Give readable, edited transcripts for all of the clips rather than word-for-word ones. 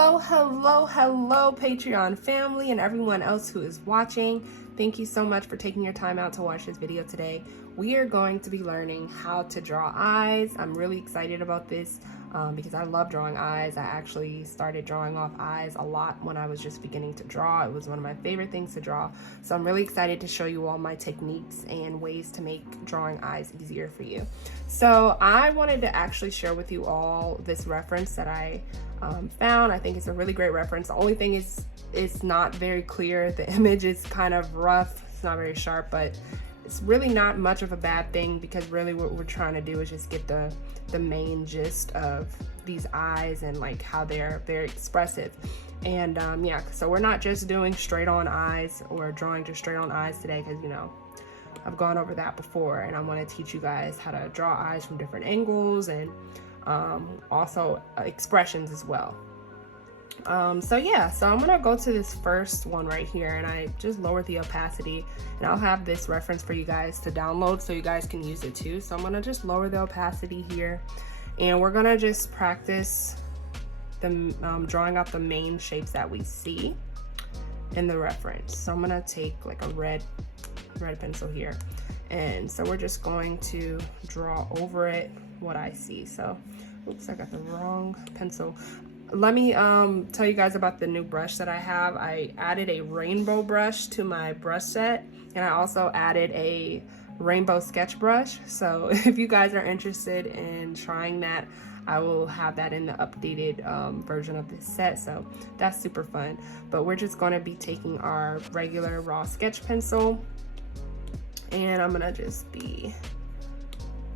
Hello, Patreon family and everyone else who is watching. Thank you so much for taking your time out to watch this video today. We are going to be learning how to draw eyes. I'm really excited about this because I love drawing eyes. I actually started drawing off eyes a lot when I was just beginning to draw. It was one of my favorite things to draw. So I'm really excited to show you all my techniques and ways to make drawing eyes easier for you. So I wanted to actually share with you all this reference that I found. I think it's a really great reference. The only thing is it's not very clear. The image is kind of rough. It's not very sharp, but it's really not much of a bad thing because really what we're trying to do is just get the main gist of these eyes and like how they're very expressive. And yeah, so we're not just doing straight on eyes or drawing just straight on eyes today because, you know, I've gone over that before, and I want to teach you guys how to draw eyes from different angles and also expressions as well. So yeah, so I'm gonna go to this first one right here, and I just lowered the opacity, and I'll have this reference for you guys to download so you guys can use it too. So I'm gonna just lower the opacity here, and we're gonna just practice the drawing out the main shapes that we see in the reference. So I'm gonna take like a red pencil here, and so we're just going to draw over it what I see. So oops, I got the wrong pencil. Let me tell you guys about the new brush that I have. I added a rainbow brush to my brush set, and I also added a rainbow sketch brush. So if you guys are interested in trying that, I will have that in the updated version of this set. So that's super fun. But we're just going to be taking our regular raw sketch pencil, and I'm gonna just be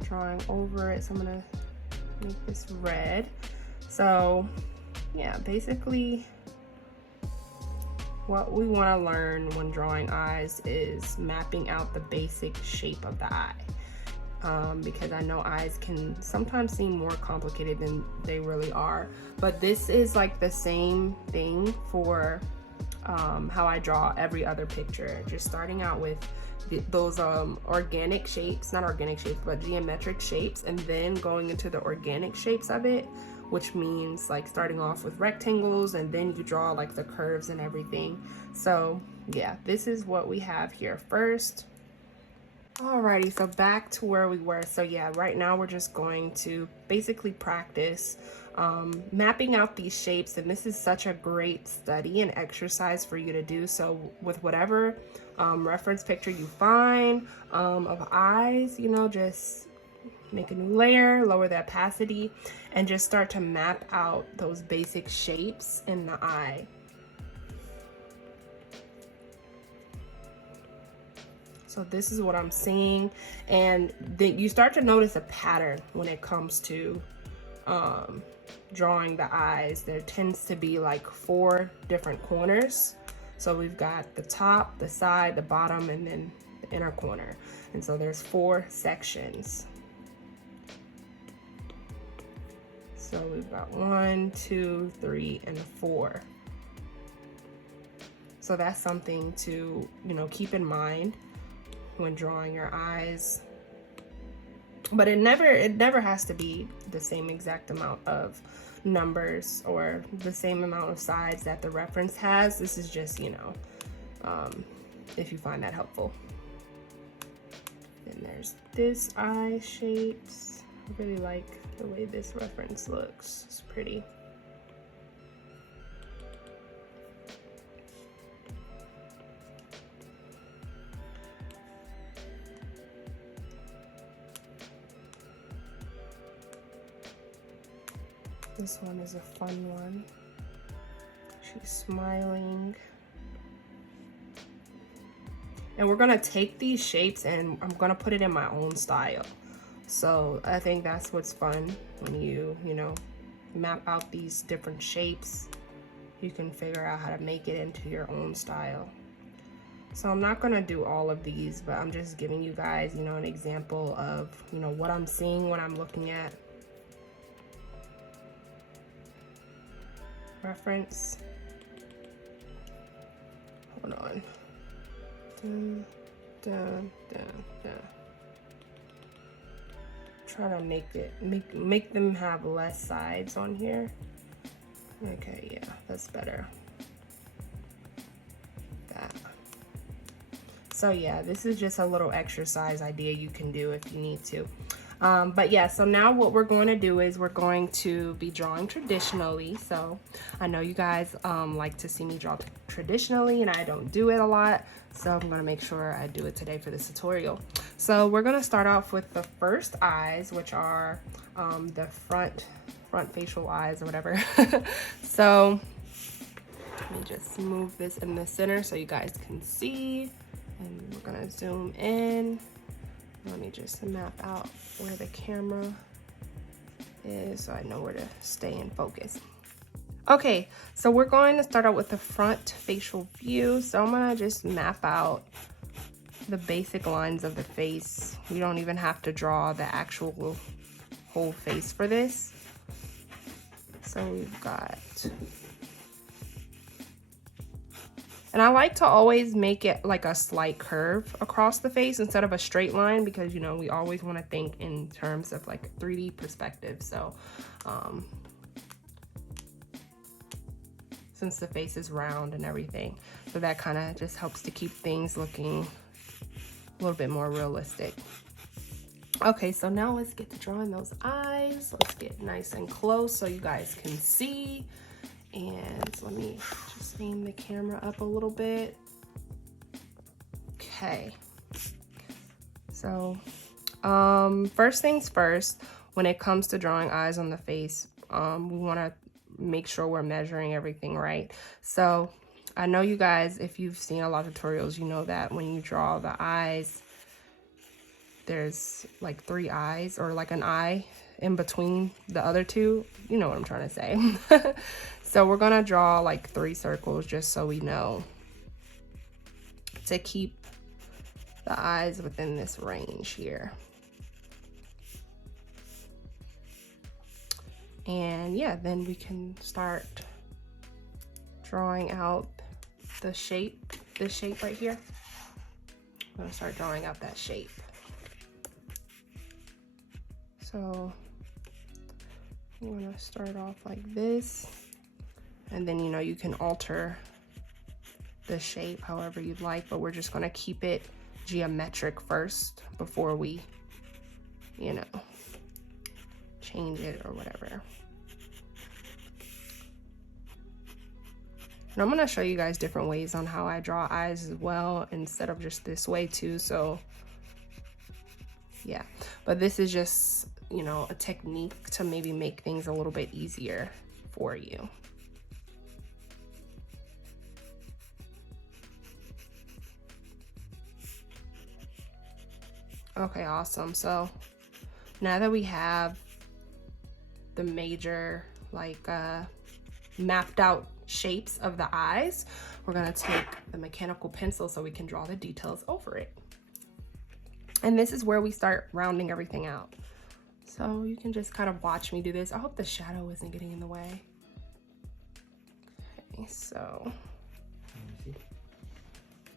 drawing over it. So I'm gonna make this red. So yeah, basically what we want to learn when drawing eyes is mapping out the basic shape of the eye, because I know eyes can sometimes seem more complicated than they really are, but this is like the same thing for how I draw every other picture, just starting out with those organic shapes, not organic shapes, but geometric shapes, and then going into the organic shapes of it, which means like starting off with rectangles and then you draw like the curves and everything. So yeah, this is what we have here first. Alrighty, so back to where we were. So yeah, right now we're just going to basically practice mapping out these shapes, and this is such a great study and exercise for you to do. So with whatever reference picture you find of eyes, you know, just make a new layer, lower the opacity, and just start to map out those basic shapes in the eye. So this is what I'm seeing, and then you start to notice a pattern when it comes to drawing the eyes. There tends to be like 4 different corners. So we've got the top, the side, the bottom, and then the inner corner. And so there's 4 sections. So we've got 1, 2, 3, and 4. So that's something to, you know, keep in mind when drawing your eyes. But it never has to be the same exact amount of numbers or the same amount of sides that the reference has. This is just, you know, if you find that helpful. Then there's this eye shapes. I really like the way this reference looks. It's pretty. This one is a fun one. She's smiling. And we're gonna take these shapes and I'm gonna put it in my own style. So I think that's what's fun when you know, map out these different shapes. You can figure out how to make it into your own style. So I'm not gonna do all of these, but I'm just giving you guys, you know, an example of, you know, what I'm seeing when I'm looking at reference. Hold on. Dun, dun, dun, dun. Try to make them have less sides on here. Okay, yeah, that's better. That. So yeah, this is just a little exercise idea you can do if you need to. But yeah, so now what we're going to do is we're going to be drawing traditionally. So I know you guys like to see me draw traditionally, and I don't do it a lot. So I'm going to make sure I do it today for this tutorial. So we're going to start off with the first eyes, which are the front facial eyes or whatever. So let me just move this in the center so you guys can see. And we're going to zoom in. Let me just map out where the camera is so I know where to stay in focus. Okay, so we're going to start out with the front facial view. So I'm gonna just map out the basic lines of the face. We don't even have to draw the actual whole face for this. So we've got, and I like to always make it like a slight curve across the face instead of a straight line, because you know we always want to think in terms of like 3D perspective. So since the face is round and everything, so that kind of just helps to keep things looking a little bit more realistic. Okay, so now let's get to drawing those eyes. Let's get nice and close so you guys can see. And let me just aim the camera up a little bit. Okay. So, first things first, when it comes to drawing eyes on the face, we want to make sure we're measuring everything right. So, I know you guys, if you've seen a lot of tutorials, you know that when you draw the eyes, there's like 3 eyes or like an eye in between the other 2. You know what I'm trying to say. So we're gonna draw like 3 circles just so we know to keep the eyes within this range here. And yeah, then we can start drawing out the shape, this shape right here. I'm gonna start drawing out that shape. So I'm gonna start off like this. And then, you know, you can alter the shape however you'd like, but we're just gonna keep it geometric first before we, you know, change it or whatever. And I'm gonna show you guys different ways on how I draw eyes as well, instead of just this way too. So yeah, but this is just, you know, a technique to maybe make things a little bit easier for you. Okay, awesome. So now that we have the major like mapped out shapes of the eyes, we're gonna take the mechanical pencil so we can draw the details over it. And this is where we start rounding everything out. So you can just kind of watch me do this. I hope the shadow isn't getting in the way. Okay, so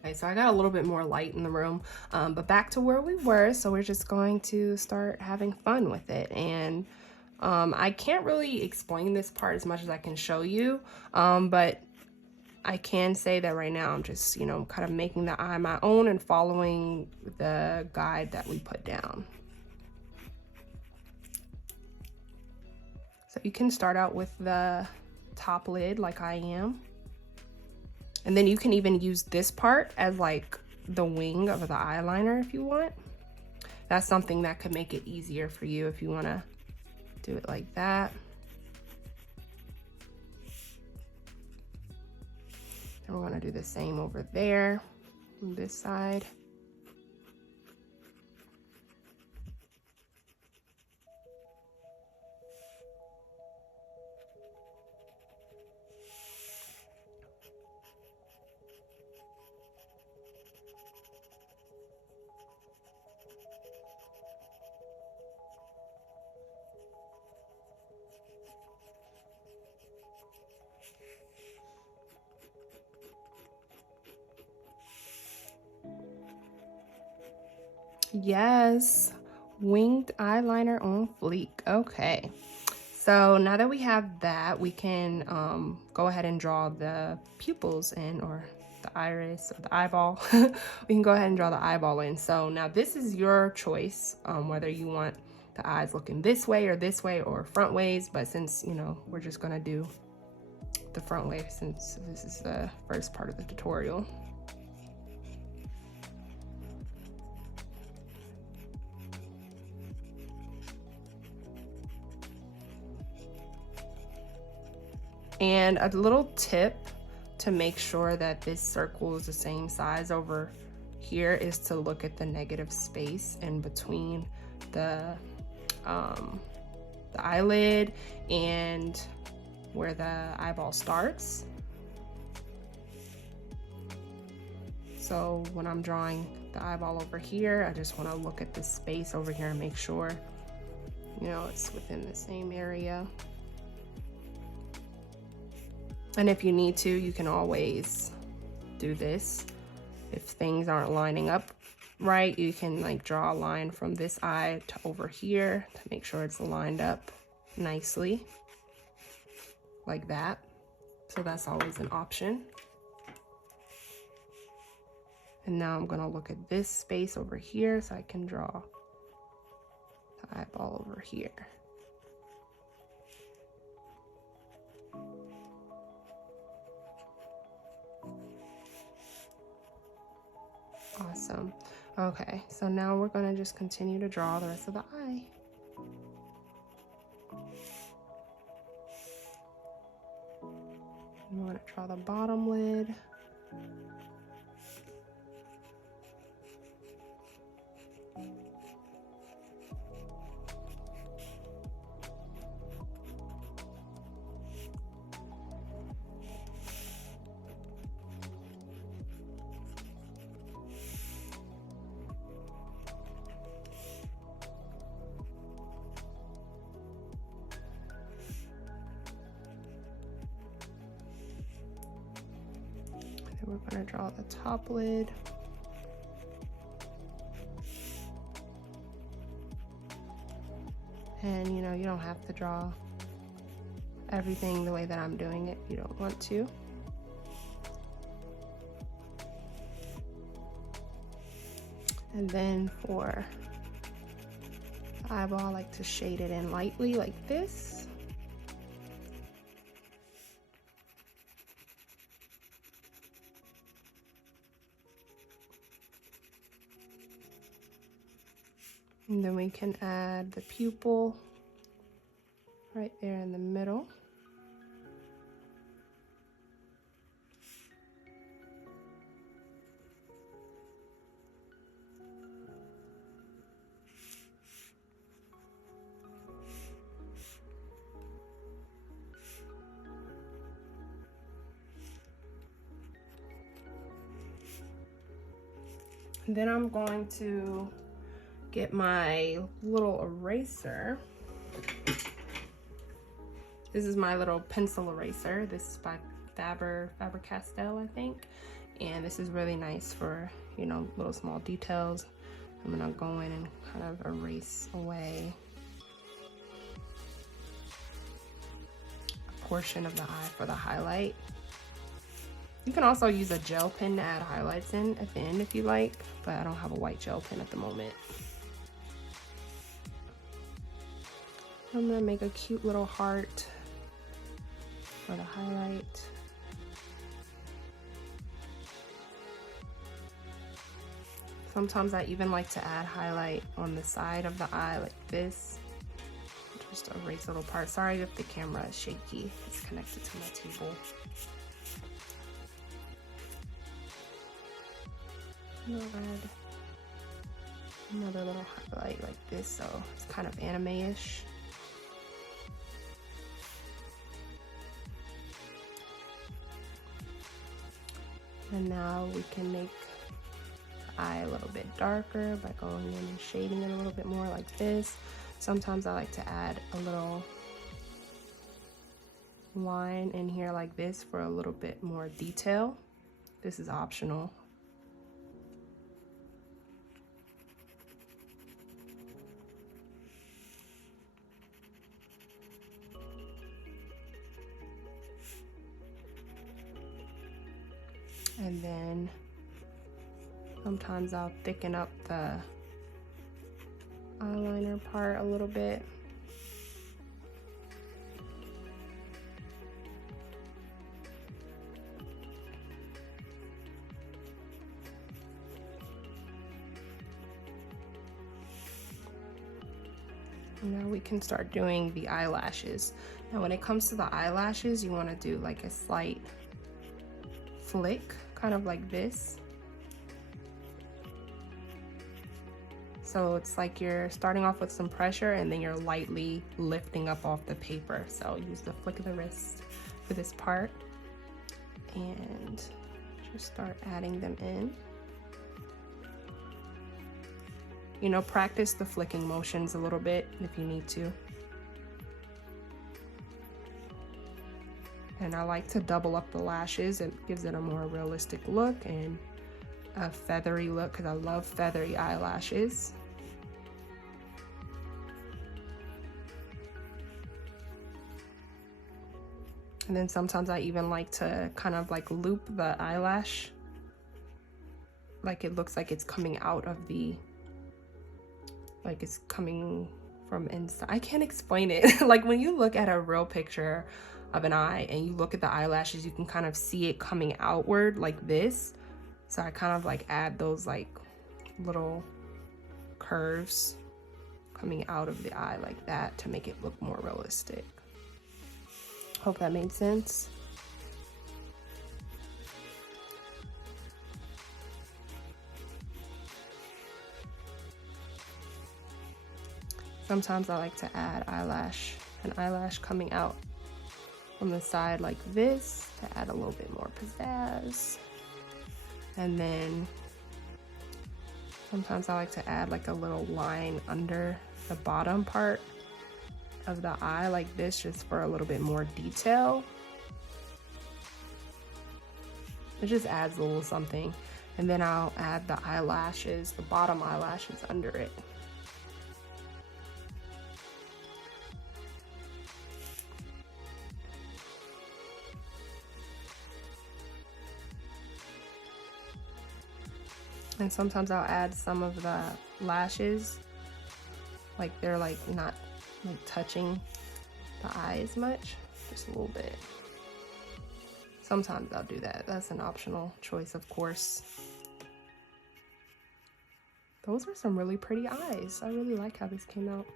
I got a little bit more light in the room, but back to where we were. So we're just going to start having fun with it. And I can't really explain this part as much as I can show you, but I can say that right now I'm just, you know, kind of making the eye my own and following the guide that we put down. So you can start out with the top lid like I am. And then you can even use this part as like the wing of the eyeliner if you want. That's something that could make it easier for you if you want to do it like that. And we're going to do the same over there on this side. Yes, winged eyeliner on fleek. Okay, So now that we have that, we can go ahead and draw the pupils in, or the iris or the eyeball. We can go ahead and draw the eyeball in. So now this is your choice, whether you want the eyes looking this way or front ways. But since, you know, we're just gonna do the front way since this is the first part of the tutorial. And a little tip to make sure that this circle is the same size over here is to look at the negative space in between the eyelid and where the eyeball starts. So when I'm drawing the eyeball over here, I just want to look at the space over here and make sure, you know, it's within the same area. And if you need to, you can always do this. If things aren't lining up right, you can like draw a line from this eye to over here to make sure it's lined up nicely, like that. So that's always an option. And now I'm gonna look at this space over here so I can draw the eyeball over here. Awesome. Okay, so now we're gonna just continue to draw the rest of the eye. I'm gonna draw the bottom lid. We're going to draw the top lid. And you know, you don't have to draw everything the way that I'm doing it if you don't want to. And then for the eyeball, I like to shade it in lightly like this. And then we can add the pupil right there in the middle. And then I'm going to get my little eraser. This is my little pencil eraser. This is by Faber-Castell, I think. And this is really nice for, you know, little small details. I'm gonna go in and kind of erase away a portion of the eye for the highlight. You can also use a gel pen to add highlights in at the end if you like, but I don't have a white gel pen at the moment. I'm gonna make a cute little heart for the highlight. Sometimes I even like to add highlight on the side of the eye like this. Just erase little parts. Sorry if the camera is shaky. It's connected to my table. I'm gonna add another little highlight like this, so it's kind of anime-ish. And now we can make the eye a little bit darker by going in and shading it a little bit more like this. Sometimes I like to add a little line in here like this for a little bit more detail. This is optional. And then sometimes I'll thicken up the eyeliner part a little bit. Now we can start doing the eyelashes. Now when it comes to the eyelashes, you want to do like a slight flick, kind of like this. So it's like you're starting off with some pressure and then you're lightly lifting up off the paper. So use the flick of the wrist for this part and just start adding them in. You know, practice the flicking motions a little bit if you need to. And I like to double up the lashes. It gives it a more realistic look and a feathery look because I love feathery eyelashes. And then sometimes I even like to kind of like loop the eyelash, like it looks like it's coming out of the, like it's coming from inside. I can't explain it. Like when you look at a real picture of an eye and you look at the eyelashes, you can kind of see it coming outward like this. So I kind of like add those like little curves coming out of the eye like that to make it look more realistic. Hope that made sense. Sometimes I like to add an eyelash coming out from the side like this to add a little bit more pizzazz. And then sometimes I like to add like a little line under the bottom part of the eye like this, just for a little bit more detail. It just adds a little something. And then I'll add the eyelashes, the bottom eyelashes under it. And sometimes I'll add some of the lashes, like they're like not like touching the eye as much, just a little bit. Sometimes I'll do that. That's an optional choice, of course. Those are some really pretty eyes. I really like how this came out.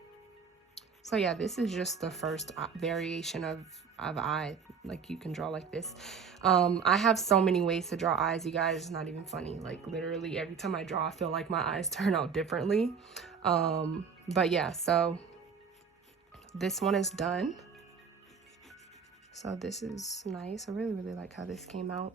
So yeah, this is just the first variation of eye, like you can draw like this. I have so many ways to draw eyes, you guys. It's not even funny. Like literally every time I draw, I feel like my eyes turn out differently. But yeah, so this one is done. So this is nice. I really, really like how this came out.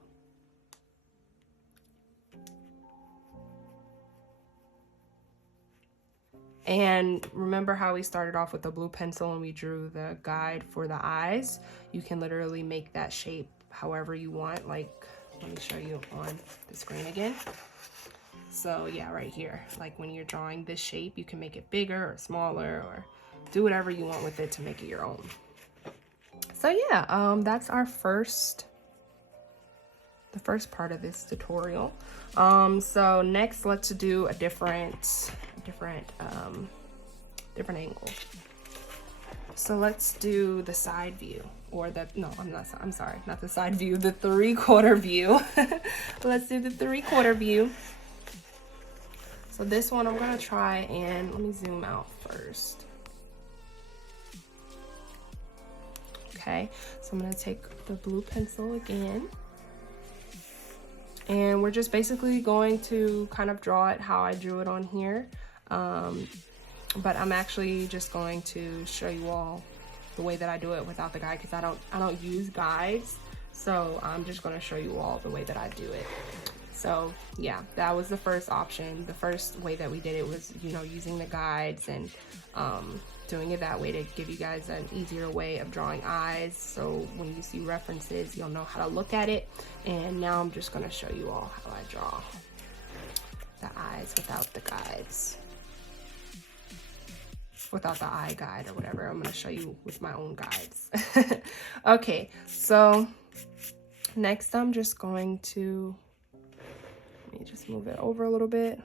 And remember how we started off with the blue pencil and we drew the guide for the eyes? You can literally make that shape however you want. Like, let me show you on the screen again. So yeah, right here, like when you're drawing this shape, you can make it bigger or smaller or do whatever you want with it to make it your own. So yeah, that's our the first part of this tutorial. So next, let's do a different angle. So let's do the side view, or I'm sorry, not the side view, the 3/4 view. Let's do the 3/4 view. So this one I'm gonna try, and let me zoom out first. Okay, so I'm gonna take the blue pencil again. And we're just basically going to kind of draw it how I drew it on here. But I'm actually just going to show you all the way that I do it without the guide, because I don't use guides. So I'm just going to show you all the way that I do it. So yeah, that was the first option. The first way that we did it was, you know, using the guides and doing it that way to give you guys an easier way of drawing eyes. So when you see references, you'll know how to look at it. And now I'm just going to show you all how I draw the eyes without the guides. Without the eye guide or whatever. I'm going to show you with my own guides. Okay, so next I'm just going to just move it over a little bit.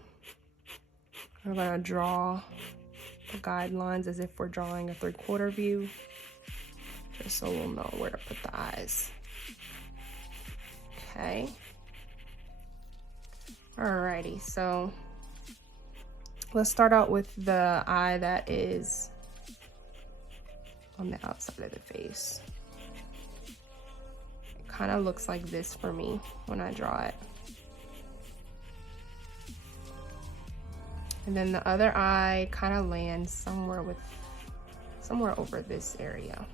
I'm gonna draw the guidelines as if we're drawing a 3/4 view, just so we'll know where to put the eyes. Okay. Alrighty, so let's start out with the eye that is on the outside of the face. It kind of looks like this for me when I draw it. And then the other eye kind of lands somewhere over this area.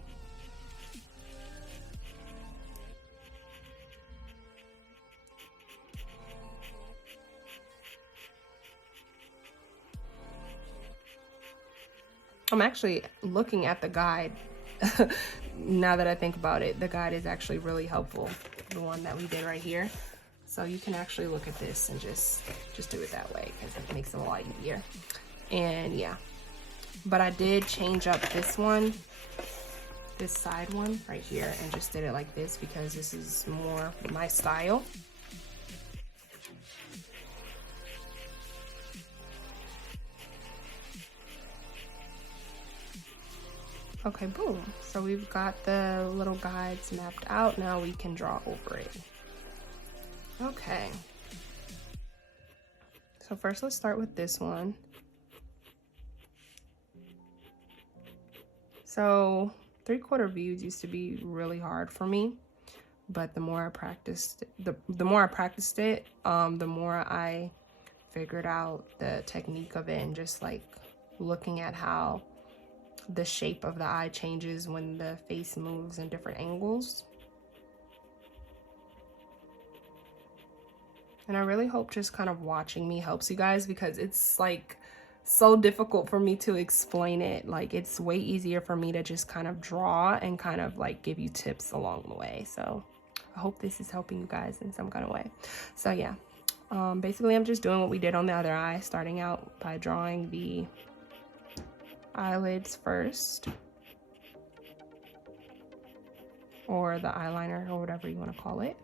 I'm actually looking at the guide. Now that I think about it, the guide is actually really helpful, the one that we did right here. So you can actually look at this and just do it that way, because it makes it a lot easier. And yeah, but I did change up this one, this side one right here, and just did it like this because this is more my style. Okay, boom. So we've got the little guides mapped out. Now we can draw over it. Okay. So first let's start with this one. So 3/4 views used to be really hard for me, but the more I practiced, the more I figured out the technique of it, and just like looking at how the shape of the eye changes when the face moves in different angles. And I really hope just kind of watching me helps you guys, because it's like so difficult for me to explain it. Like, it's way easier for me to just kind of draw and kind of like give you tips along the way. So I hope this is helping you guys in some kind of way. So yeah, basically I'm just doing what we did on the other eye, starting out by drawing the eyelids first, or the eyeliner, or whatever you want to call it.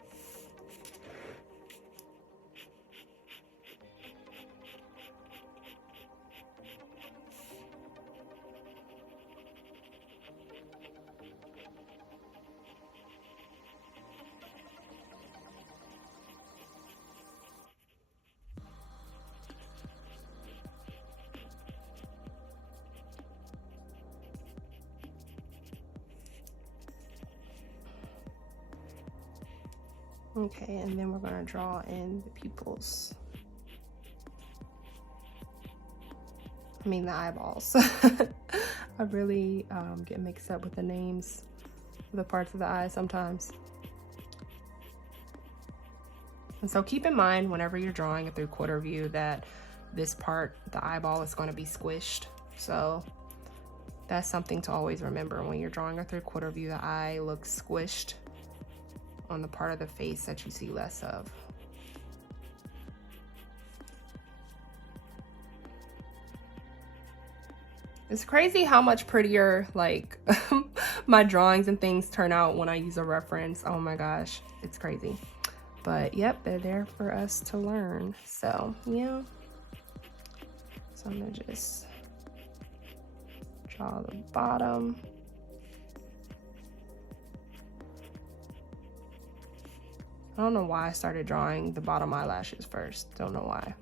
Okay, and then we're gonna draw in the pupils. I mean the eyeballs. I really get mixed up with the names of the parts of the eye sometimes. And so keep in mind whenever you're drawing a 3/4 view that this part, the eyeball, is going to be squished. So that's something to always remember. When you're drawing a 3/4 view, the eye looks squished on the part of the face that you see less of. It's crazy how much prettier like my drawings and things turn out when I use a reference. Oh my gosh, it's crazy. But yep, they're there for us to learn. So yeah, so I'm gonna just draw the bottom. I don't know why I started drawing the bottom eyelashes first. Don't know why.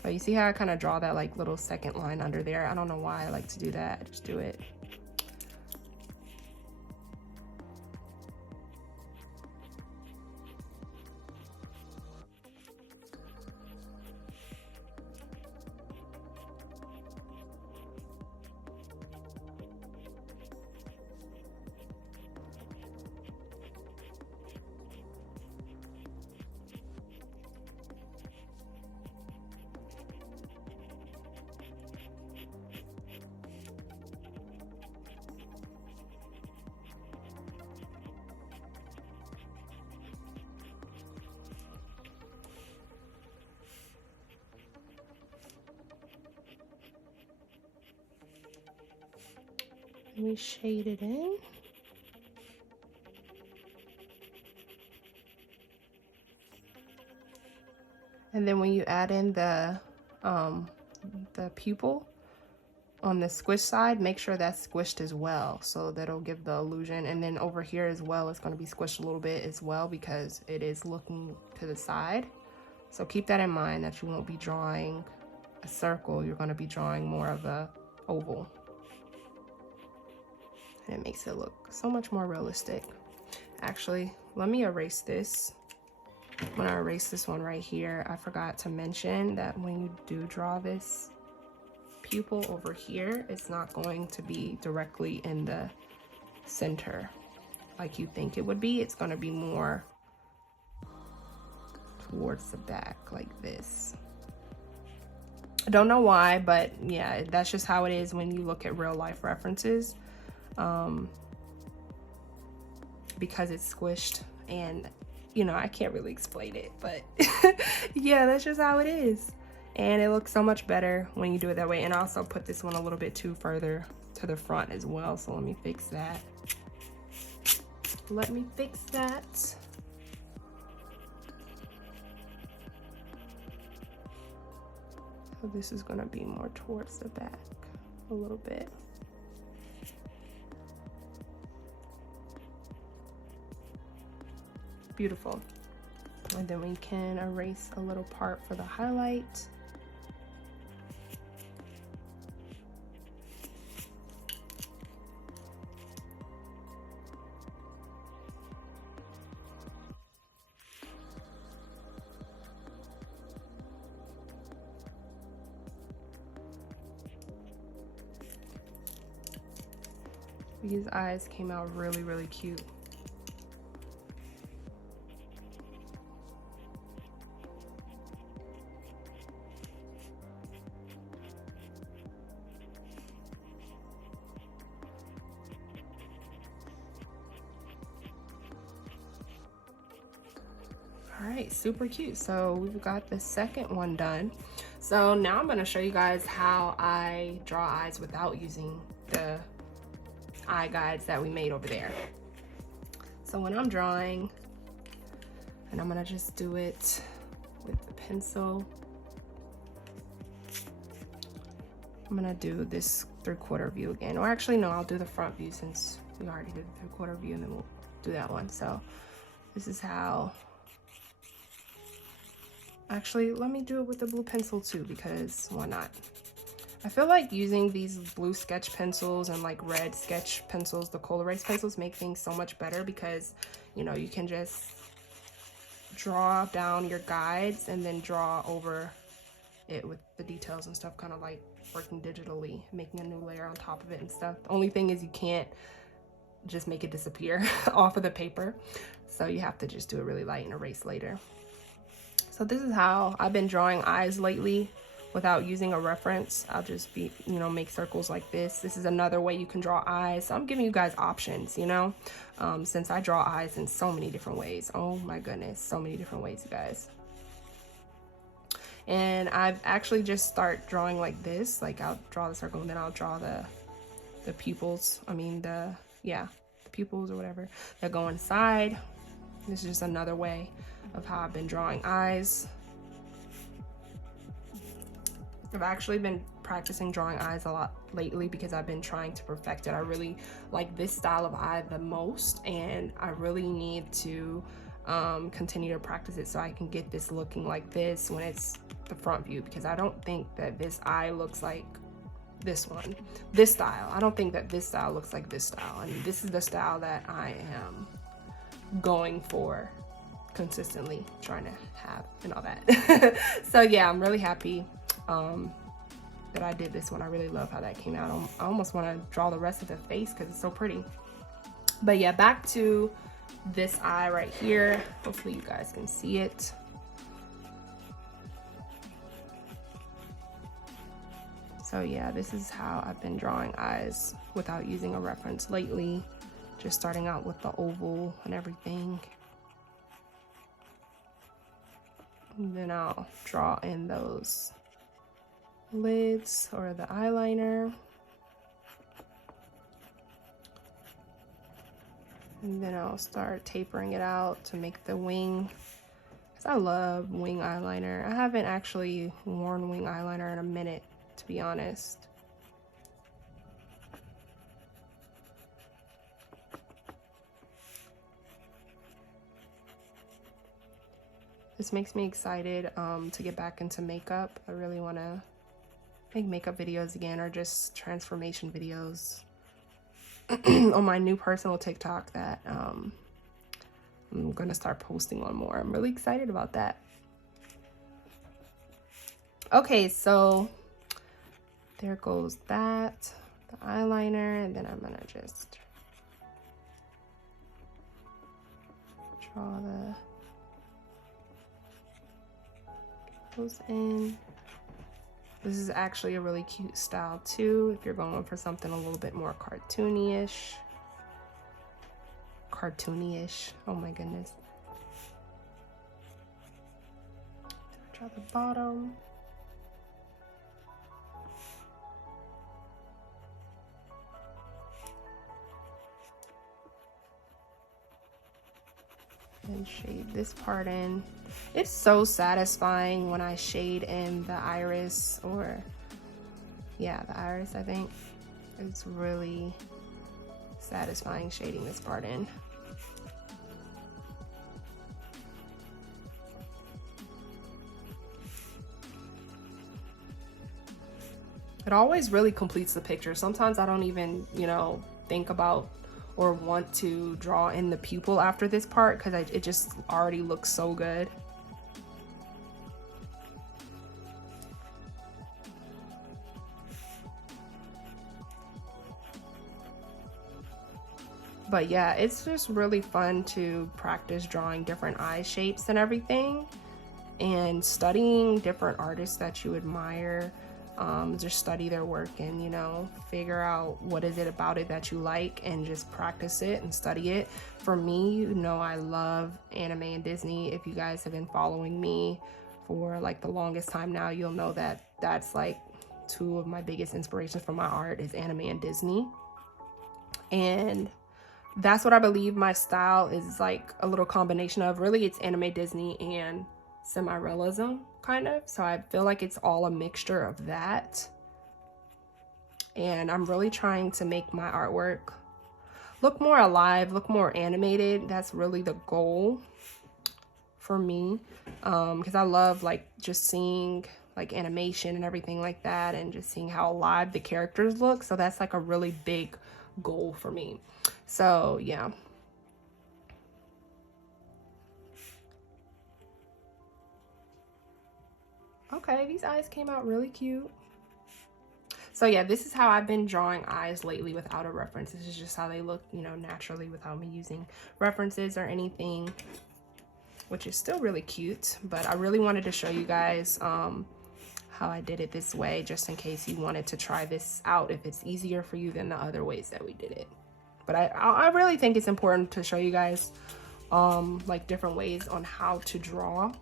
But you see how I kind of draw that like little second line under there? I don't know why I like to do that. I just do it. Let me shade it in. And then when you add in the pupil on the squish side, make sure that's squished as well, so that'll give the illusion. And then over here as well, it's going to be squished a little bit as well because it is looking to the side. So keep that in mind, that you won't be drawing a circle, you're going to be drawing more of a oval. And it makes it look so much more realistic. Actually, let me erase this. When I erase this one right here, I forgot to mention that when you do draw this pupil over here, it's not going to be directly in the center like you think it would be. It's going to be more towards the back like this. I don't know why, but yeah, that's just how it is when you look at real life references, because it's squished. And you know, I can't really explain it, but yeah, that's just how it is. And it looks so much better when you do it that way. And I also put this one a little bit too further to the front as well. So let me fix that. Let me fix that. So this is gonna be more towards the back a little bit. Beautiful. And then we can erase a little part for the highlight. These eyes came out really, really cute. All right, super cute. So we've got the second one done. So now I'm going to show you guys how I draw eyes without using the eye guides that we made over there. So when I'm drawing, and I'm going to just do it with the pencil, I'm going to do this 3/4 view again. Or actually, no, I'll do the front view since we already did the 3/4 view, and then we'll do that one. So this is how. Actually, let me do it with the blue pencil too, because why not? I feel like using these blue sketch pencils and like red sketch pencils, the Col-Erase pencils, make things so much better because, you know, you can just draw down your guides and then draw over it with the details and stuff, kind of like working digitally, making a new layer on top of it and stuff. The only thing is you can't just make it disappear off of the paper. So you have to just do it really light and erase later. So this is how I've been drawing eyes lately without using a reference. I'll just be, you know, make circles like this. This is another way you can draw eyes. So I'm giving you guys options, you know, since I draw eyes in so many different ways. Oh my goodness, so many different ways, you guys. And I've actually just start drawing like this. Like I'll draw the circle and then I'll draw the pupils. I mean, the pupils or whatever that go inside. This is just another way of how I've been drawing eyes. I've actually been practicing drawing eyes a lot lately because I've been trying to perfect it. I really like this style of eye the most, and I really need to continue to practice it so I can get this looking like this when it's the front view, because I don't think that this eye looks like this one, this style. I don't think that this style looks like this style, and this is the style that I am going for consistently, trying to have and all that. So yeah, I'm really happy that I did this one. I really love how that came out. I almost want to draw the rest of the face because it's so pretty. But yeah, back to this eye right here. Hopefully you guys can see it. So yeah, this is how I've been drawing eyes without using a reference lately. Just starting out with the oval and everything. And then I'll draw in those lids or the eyeliner. And then I'll start tapering it out to make the wing 'Cause I love wing eyeliner. I haven't actually worn wing eyeliner in a minute, to be honest. This makes me excited to get back into makeup. I really want to make makeup videos again, or just transformation videos on my new personal TikTok that I'm going to start posting on more. I'm really excited about that. Okay, so there goes that, the eyeliner, and then I'm going to just draw those in. This is actually a really cute style too, if you're going for something a little bit more cartoony-ish. Oh my goodness. Draw the bottom. And shade this part in. It's so satisfying when I shade in the iris, or yeah, the iris, I think. It's really satisfying shading this part in. It always really completes the picture. Sometimes I don't even, you know, think about or want to draw in the pupil after this part because it just already looks so good. But yeah, it's just really fun to practice drawing different eye shapes and everything, and studying different artists that you admire. Just study their work and, you know, figure out what is it about it that you like, and just practice it and study it. For me, you know, I love anime and Disney. If you guys have been following me for like the longest time now, you'll know that that's like two of my biggest inspirations for my art is anime and Disney. And that's what I believe my style is, like a little combination of. Really, it's anime, Disney, and semi-realism kind of. So I feel like it's all a mixture of that. And I'm really trying to make my artwork look more alive, look more animated. That's really the goal for me, because I love like just seeing like animation and everything like that, and just seeing how alive the characters look. So that's like a really big goal for me. So yeah. Okay, these eyes came out really cute. So yeah, this is how I've been drawing eyes lately without a reference. This is just how they look, you know, naturally without me using references or anything, which is still really cute. But I really wanted to show you guys how I did it this way, just in case you wanted to try this out, if it's easier for you than the other ways that we did it. But I really think it's important to show you guys like different ways on how to draw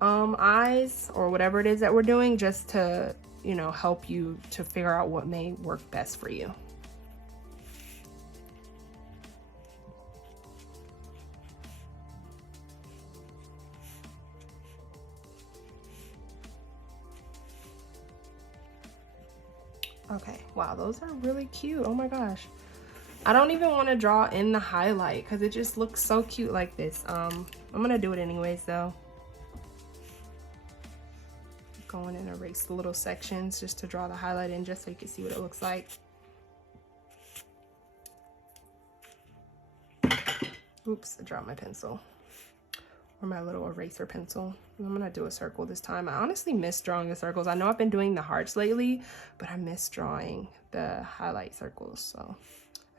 eyes or whatever it is that we're doing, just to, you know, help you to figure out what may work best for you. Okay, wow, those are really cute. Oh my gosh. I don't even want to draw in the highlight because it just looks so cute like this. I'm gonna do it anyways though. Go in and erase the little sections just to draw the highlight in, just so you can see what it looks like. Oops, I dropped my pencil, or my little eraser pencil. I'm gonna do a circle this time. I honestly miss drawing the circles. I know I've been doing the hearts lately, but I miss drawing the highlight circles. So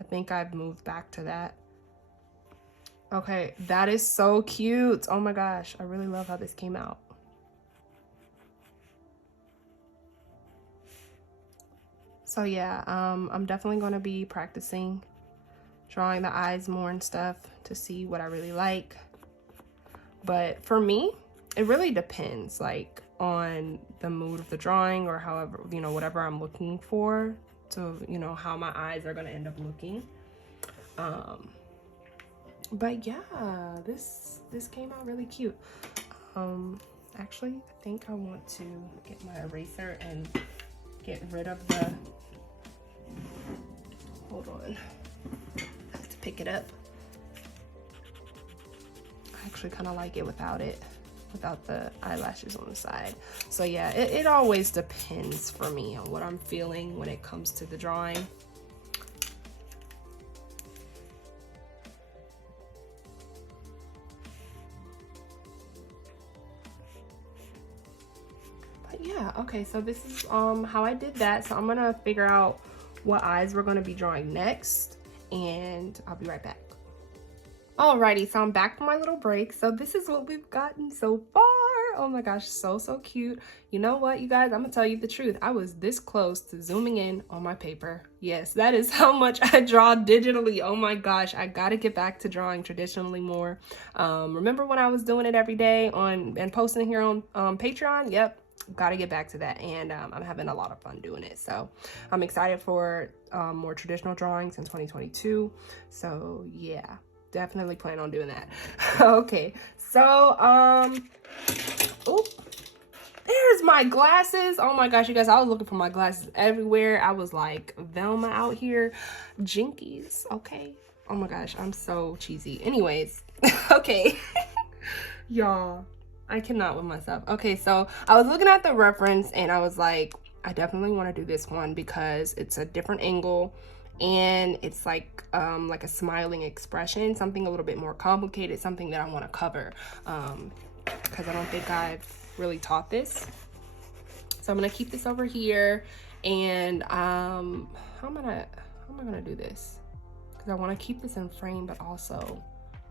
I think I've moved back to that. Okay, that is so cute. Oh my gosh, I really love how this came out. So yeah, I'm definitely going to be practicing drawing the eyes more and stuff to see what I really like. But for me, it really depends like on the mood of the drawing, or however, you know, whatever I'm looking for, to, you know, how my eyes are going to end up looking. But yeah, this came out really cute. Actually, I think I want to get my eraser and get rid of the, hold on, I have to pick it up. I actually kind of like it without the eyelashes on the side. So yeah, it always depends for me on what I'm feeling when it comes to the drawing. But yeah, okay, so this is how I did that. So I'm gonna figure out what eyes we're gonna be drawing next, and I'll be right back. Alrighty, so I'm back from my little break. So this is what we've gotten so far. Oh my gosh, so cute. You know what, you guys, I'm gonna tell you the truth. I was this close to zooming in on my paper. Yes, that is how much I draw digitally. Oh my gosh, I gotta get back to drawing traditionally more. Remember when I was doing it every day and posting here on Patreon? Yep, gotta get back to that, and I'm having a lot of fun doing it. So I'm excited for more traditional drawings in 2022. So yeah, definitely plan on doing that. Okay, so oh, there's my glasses. Oh my gosh, you guys, I was looking for my glasses everywhere. I was like Velma out here. Jinkies, okay. Oh my gosh, I'm so cheesy. Anyways, okay. Y'all, I cannot with myself. Okay, so I was looking at the reference and I was like, I definitely want to do this one because it's a different angle and it's like a smiling expression, something a little bit more complicated, something that I want to cover because I don't think I've really taught this. So I'm gonna keep this over here, and how am I gonna do this? Because I want to keep this in frame, but also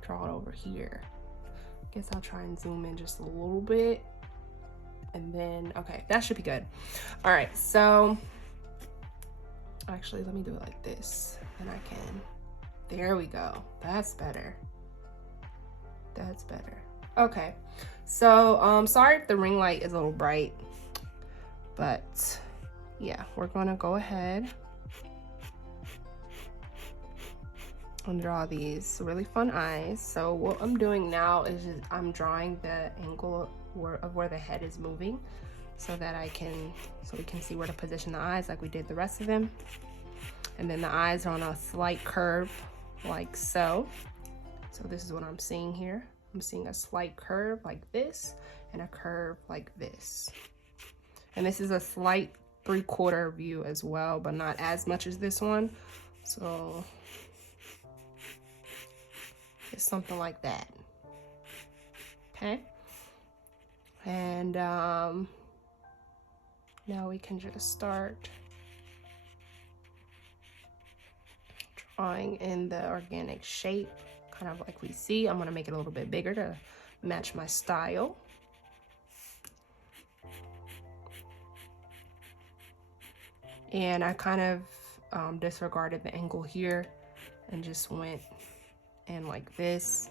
draw it over here. Guess I'll try and zoom in just a little bit, and then okay, that should be good. All right, so actually let me do it like this, and I can. There we go. That's better. That's better. Okay, so sorry if the ring light is a little bright, but yeah, we're gonna go ahead and draw these really fun eyes. So what I'm doing now is I'm drawing the angle of where the head is moving, so that we can see where to position the eyes like we did the rest of them. And then the eyes are on a slight curve like so. So this is what I'm seeing here. I'm seeing a slight curve like this and a curve like this. And this is a slight 3/4 view as well, but not as much as this one. So it's something like that. Okay. And now we can just start drawing in the organic shape, kind of like we see. I'm gonna make it a little bit bigger to match my style. And I kind of disregarded the angle here and just went in like this.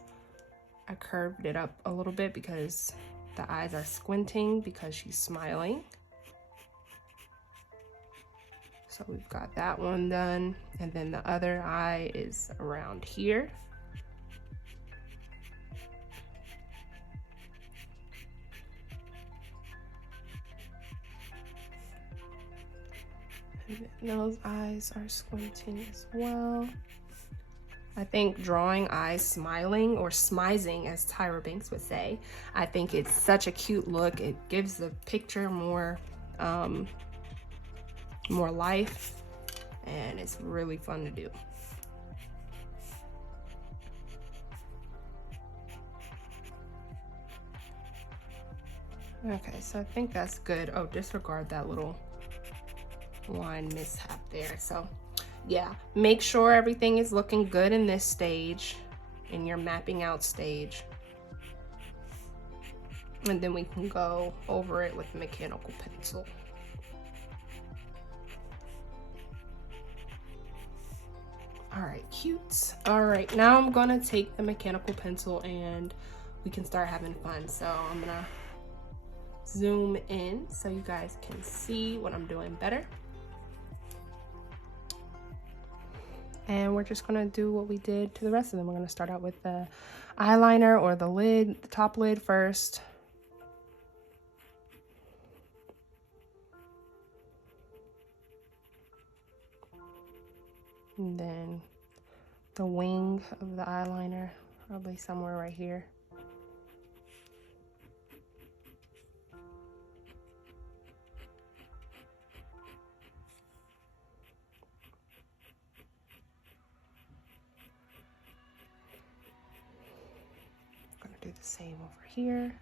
I curved it up a little bit because the eyes are squinting because she's smiling. So we've got that one done, and then the other eye is around here. And then those eyes are squinting as well. I think drawing eyes smiling, or smizing as Tyra Banks would say, I think it's such a cute look. It gives the picture more life, and it's really fun to do. Okay, so I think that's good. Oh, disregard that little line mishap there. So yeah, make sure everything is looking good in this stage, in your mapping out stage, and then we can go over it with the mechanical pencil. All right, cute. All right, now I'm gonna take the mechanical pencil and we can start having fun. So I'm gonna zoom in so you guys can see what I'm doing better. And we're just gonna do what we did to the rest of them. We're gonna start out with the eyeliner or the lid, the top lid first. And then the wing of the eyeliner, probably somewhere right here. I'm gonna do the same over here.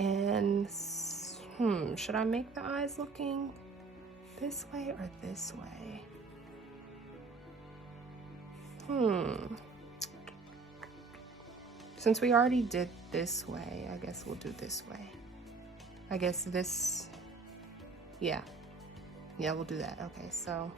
And should I make the eyes looking this way or this way? Since we already did this way, I guess we'll do this way. I guess this, yeah, we'll do that. Okay, so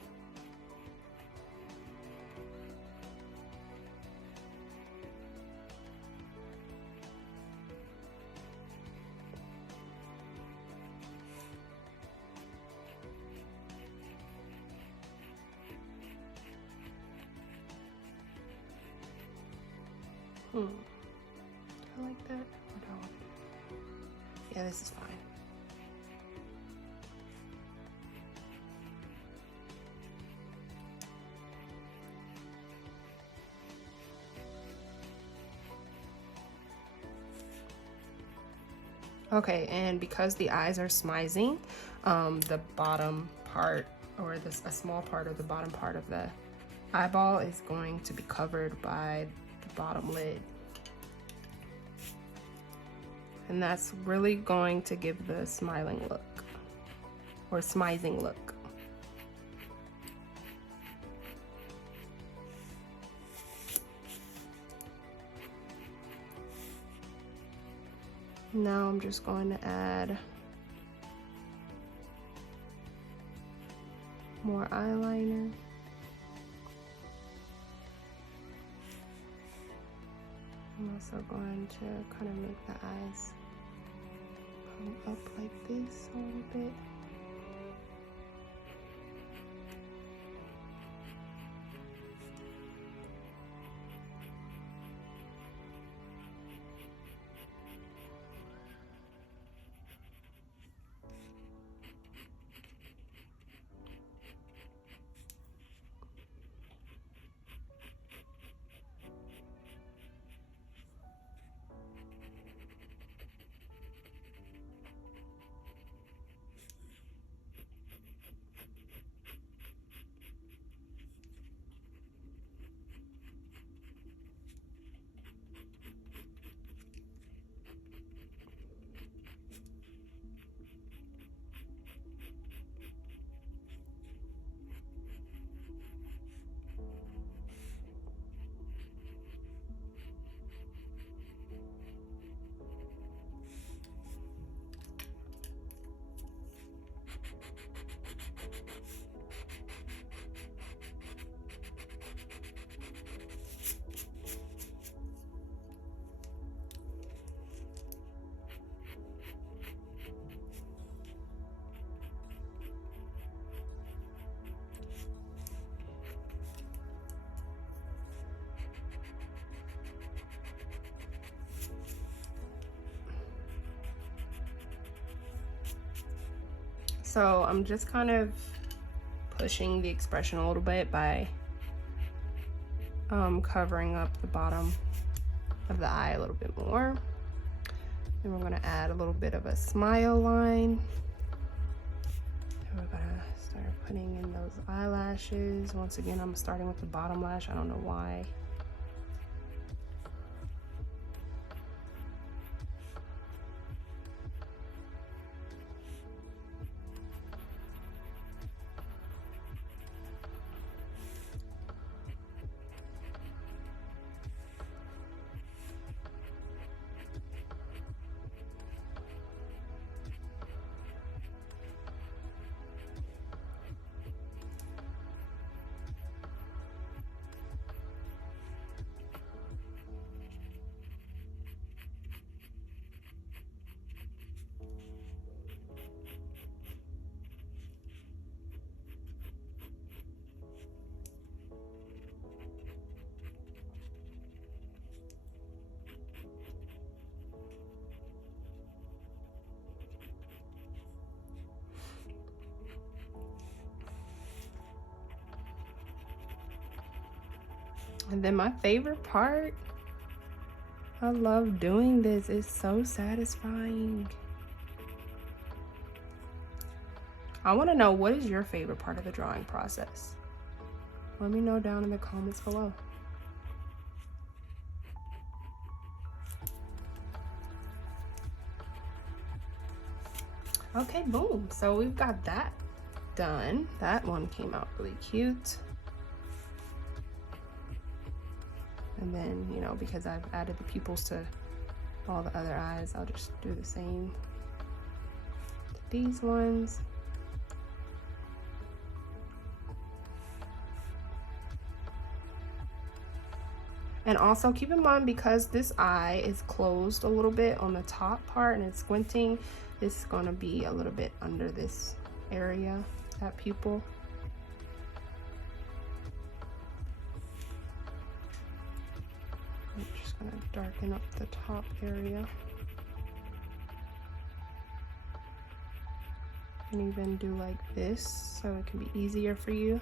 do I like that or no? Yeah, this is fine. Okay, and because the eyes are smizing, the bottom part, or a small part of the bottom part of the eyeball is going to be covered by the bottom lid. And that's really going to give the smiling look, or smizing look. Now I'm just going to add more eyeliner. I'm also going to kind of make the eyes come up like this a little bit. So I'm just kind of pushing the expression a little bit by covering up the bottom of the eye a little bit more. And we're going to add a little bit of a smile line. And we're going to start putting in those eyelashes. Once again, I'm starting with the bottom lash. I don't know why. And then my favorite part, I love doing this. It's so satisfying. I want to know, what is your favorite part of the drawing process? Let me know down in the comments below. Okay, boom. So we've got that done. That one came out really cute. And then, you know, because I've added the pupils to all the other eyes, I'll just do the same to these ones. And also keep in mind, because this eye is closed a little bit on the top part and it's squinting, this is going to be a little bit under this area, that pupil. I'm just going to darken up the top area. And even do like this so it can be easier for you.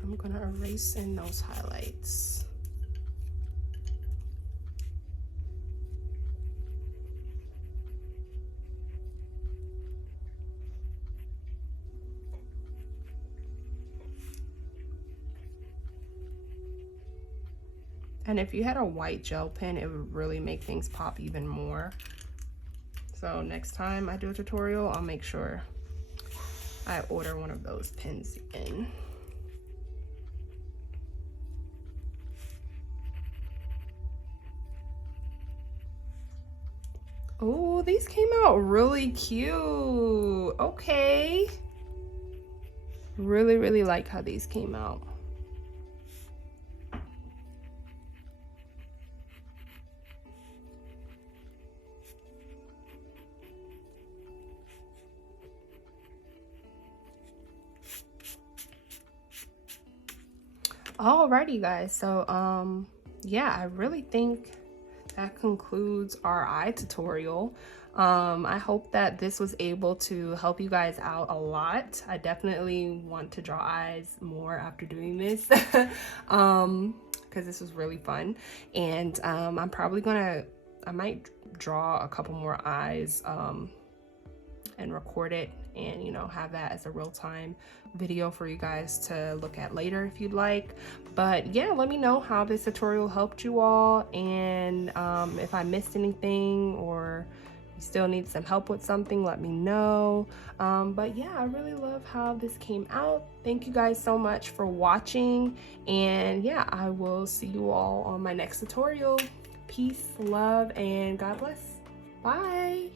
I'm gonna erase in those highlights. And if you had a white gel pen, it would really make things pop even more. So next time I do a tutorial, I'll make sure I order one of those pens in. Oh, these came out really cute. Okay. Really like how these came out. Alrighty guys, so yeah, I really think that concludes our eye tutorial. I hope that this was able to help you guys out a lot. I definitely want to draw eyes more after doing this because this was really fun. And I'm probably I might draw a couple more eyes and record it and, you know, have that as a real-time video for you guys to look at later if you'd like. But yeah, let me know how this tutorial helped you all, and if I missed anything or you still need some help with something, let me know. But yeah, I really love how this came out. Thank you guys so much for watching, and yeah, I will see you all on my next tutorial. Peace, love, and God bless. Bye.